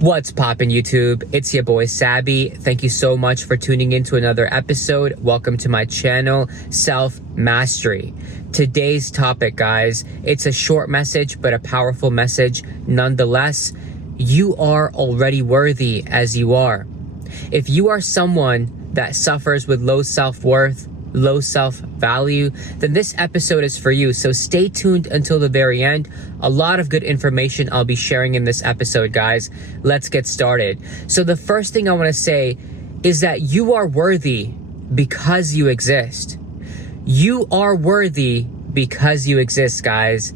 What's poppin' YouTube? It's your boy Sabby. Thank you so much for tuning in to another episode. Welcome to my channel, Self Mastery. Today's topic, guys, it's a short message, but a powerful message nonetheless. You are already worthy as you are. If you are someone that suffers with low self-worth, low self-value, then this episode is for you. So stay tuned until the very end. A lot of good information I'll be sharing in this episode, guys. Let's get started. So the first thing I want to say is that you are worthy because you exist. You are worthy because you exist, guys.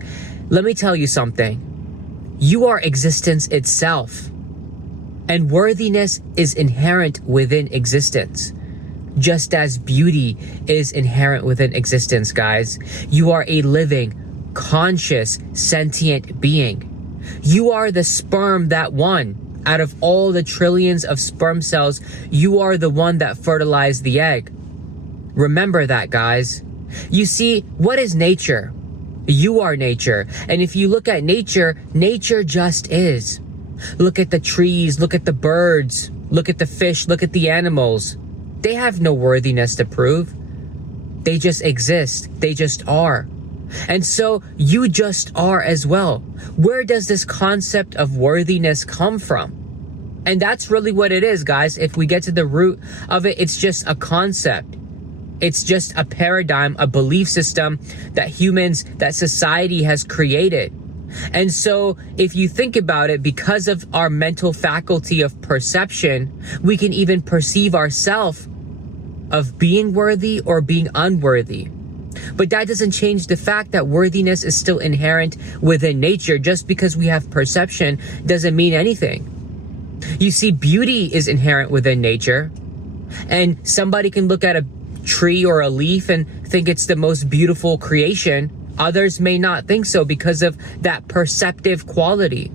Let me tell you something. You are existence itself. And worthiness is inherent within existence. Just as beauty is inherent within existence, guys. You are a living, conscious, sentient being. You are the sperm that won. Out of all the trillions of sperm cells, you are the one that fertilized the egg. Remember that, guys. You see, what is nature? You are nature. And if you look at nature, nature just is. Look at the trees, look at the birds, look at the fish, look at the animals. They have no worthiness to prove. They just exist. They just are. And so you just are as well. Where does this concept of worthiness come from? And that's really what it is, guys. If we get to the root of it, it's just a concept. It's just a paradigm, a belief system that society has created. And so if you think about it, because of our mental faculty of perception, we can even perceive ourselves of being worthy or being unworthy. But that doesn't change the fact that worthiness is still inherent within nature. Just because we have perception doesn't mean anything. You see, beauty is inherent within nature. And somebody can look at a tree or a leaf and think it's the most beautiful creation. Others may not think so because of that perceptive quality.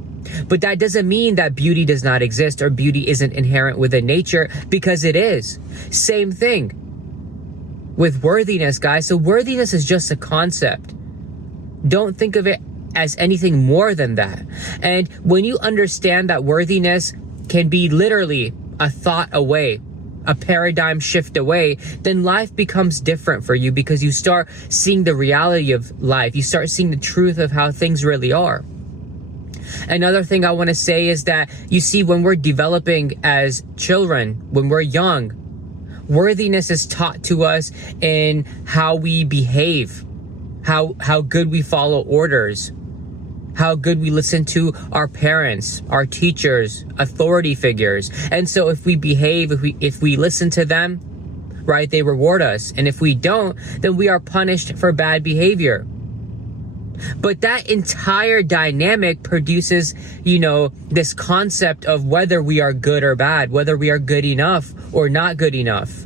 But that doesn't mean that beauty does not exist or beauty isn't inherent within nature, because it is. Same thing with worthiness, guys. So worthiness is just a concept. Don't think of it as anything more than that. And when you understand that worthiness can be literally a thought away, a paradigm shift away, then life becomes different for you, because you start seeing the reality of life. You start seeing the truth of how things really are. Another thing I want to say is that, you see, when we're developing as children, when we're young, worthiness is taught to us in how we behave, how good we follow orders, how good we listen to our parents, our teachers, authority figures. And so if we behave, if we listen to them, right, they reward us. And if we don't, then we are punished for bad behavior. But that entire dynamic produces, this concept of whether we are good or bad, whether we are good enough or not good enough.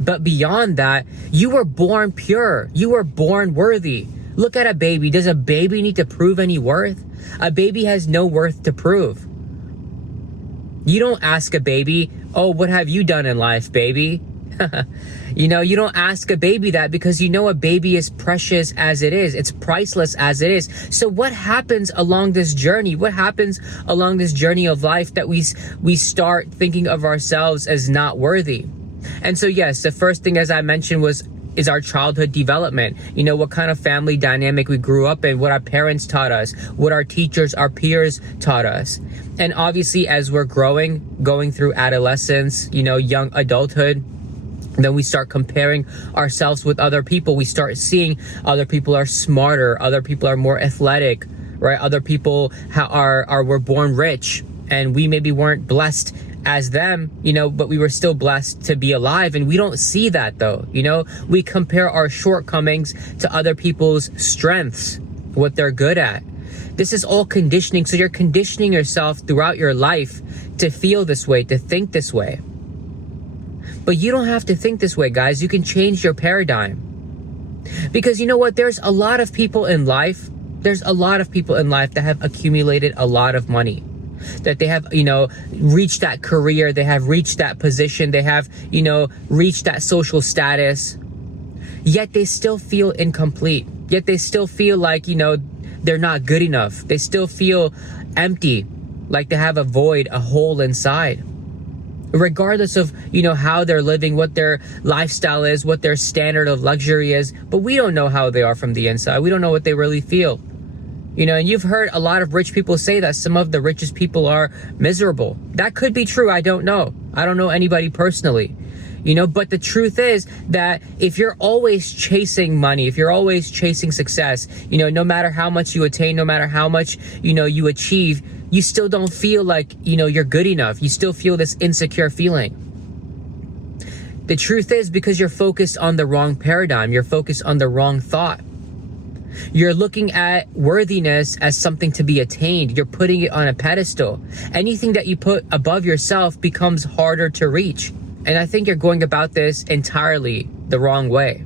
But beyond that, you were born pure. You were born worthy. Look at a baby. Does a baby need to prove any worth? A baby has no worth to prove. You don't ask a baby, oh, what have you done in life, baby? You don't ask a baby that, because a baby is precious as it is. It's priceless as it is. So what happens along this journey? What happens along this journey of life that we start thinking of ourselves as not worthy? And so, yes, the first thing, as I mentioned, is our childhood development. What kind of family dynamic we grew up in, what our parents taught us, what our teachers, our peers taught us. And obviously, as we're going through adolescence, young adulthood, then we start comparing ourselves with other people. We start seeing other people are smarter, other people are more athletic, right? Other people were born rich, and we maybe weren't blessed as them, but we were still blessed to be alive. And we don't see that, though. We compare our shortcomings to other people's strengths, what they're good at. This is all conditioning. So you're conditioning yourself throughout your life to feel this way, to think this way. But you don't have to think this way, guys. You can change your paradigm. Because you know what? There's a lot of people in life that have accumulated a lot of money. That they have, reached that career. They have reached that position. They have, reached that social status. Yet they still feel incomplete. Yet they still feel like, they're not good enough. They still feel empty. like they have a void, a hole inside. Regardless of, how they're living, what their lifestyle is, what their standard of luxury is, but we don't know how they are from the inside. We don't know what they really feel. And you've heard a lot of rich people say that some of the richest people are miserable. That could be true. I don't know. I don't know anybody personally. But the truth is that if you're always chasing money, if you're always chasing success, no matter how much you attain, no matter how much, you achieve, you still don't feel like, you're good enough. You still feel this insecure feeling. The truth is because you're focused on the wrong paradigm. You're focused on the wrong thought. You're looking at worthiness as something to be attained. You're putting it on a pedestal. Anything that you put above yourself becomes harder to reach. And I think you're going about this entirely the wrong way.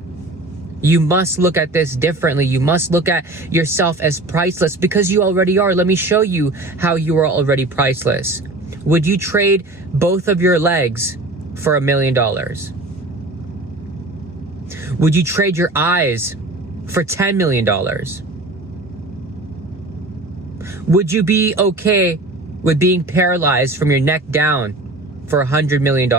You must look at this differently. You must look at yourself as priceless because you already are. Let me show you how you are already priceless. Would you trade both of your legs for $1 million? Would you trade your eyes for $10 million? Would you be okay with being paralyzed from your neck down for $100 million?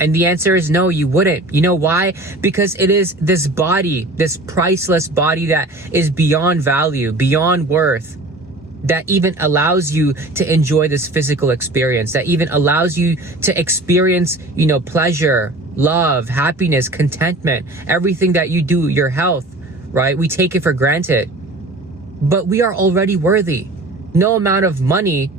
And the answer is no, you wouldn't. You know why? Because it is this body, this priceless body that is beyond value, beyond worth, that even allows you to enjoy this physical experience, that even allows you to experience, pleasure, love, happiness, contentment, everything that you do, your health, right? We take it for granted. But we are already worthy. No amount of money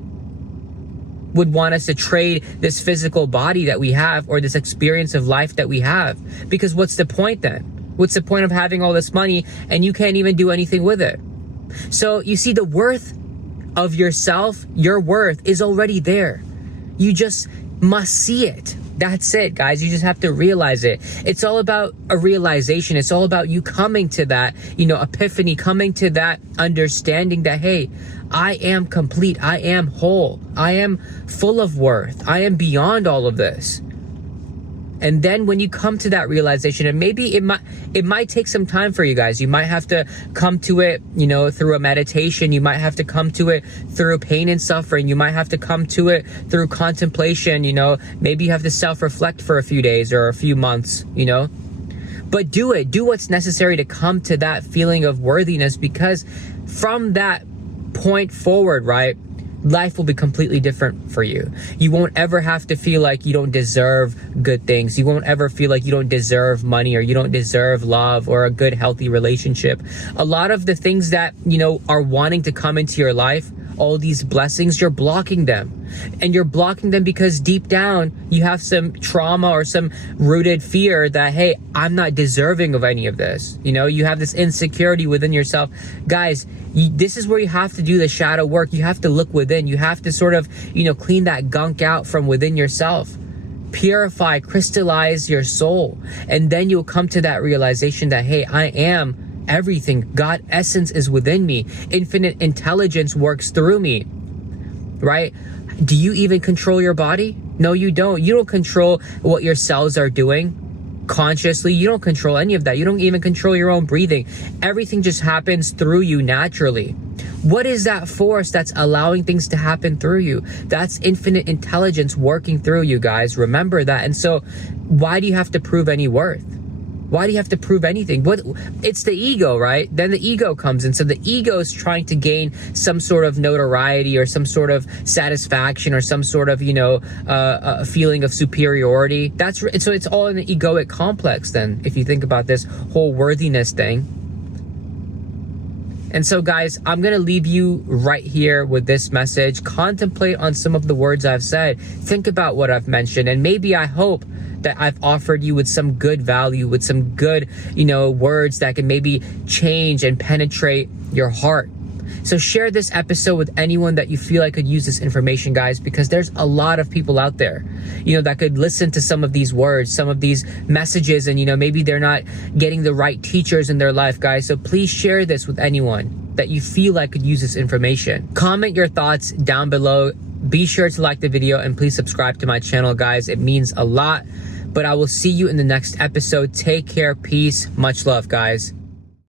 would want us to trade this physical body that we have or this experience of life that we have. Because what's the point then? What's the point of having all this money and you can't even do anything with it? So you see, the worth of yourself, your worth is already there. You just must see it. That's it, guys. You just have to realize it. It's all about a realization. It's all about you coming to that, epiphany, coming to that understanding that, hey, I am complete. I am whole. I am full of worth. I am beyond all of this. And then when you come to that realization, and maybe it might take some time for you guys. You might have to come to it, through a meditation. You might have to come to it through pain and suffering. You might have to come to it through contemplation. Maybe you have to self-reflect for a few days or a few months, But do it. Do what's necessary to come to that feeling of worthiness, because from that point forward, right, life will be completely different for you. You won't ever have to feel like you don't deserve good things. You won't ever feel like you don't deserve money or you don't deserve love or a good, healthy relationship. A lot of the things that, are wanting to come into your life, all these blessings, you're blocking them. And you're blocking them because deep down, you have some trauma or some rooted fear that, hey, I'm not deserving of any of this. You have this insecurity within yourself. Guys, this is where you have to do the shadow work. You have to look within. You have to sort of, clean that gunk out from within yourself. Purify, crystallize your soul. And then you'll come to that realization that, hey, I am everything. God essence is within me. Infinite intelligence works through me, right? Do you even control your body? No, you don't. You don't control what your cells are doing consciously. You don't control any of that. You don't even control your own breathing. Everything just happens through you naturally. What is that force that's allowing things to happen through you? That's infinite intelligence working through you, guys. Remember that. And so why do you have to prove any worth? Why do you have to prove anything? It's the ego, right? Then the ego comes in. So the ego is trying to gain some sort of notoriety or some sort of satisfaction or some sort of, a feeling of superiority. So it's all in the egoic complex then, if you think about this whole worthiness thing. And so, guys, I'm going to leave you right here with this message. Contemplate on some of the words I've said. Think about what I've mentioned. And maybe I hope that I've offered you with some good value, with some good, words that can maybe change and penetrate your heart. So share this episode with anyone that you feel like could use this information, guys, because there's a lot of people out there, that could listen to some of these words, some of these messages, and, maybe they're not getting the right teachers in their life, guys. So please share this with anyone that you feel like could use this information. Comment your thoughts down below. Be sure to like the video and please subscribe to my channel, guys. It means a lot. But I will see you in the next episode. Take care. Peace. Much love, guys.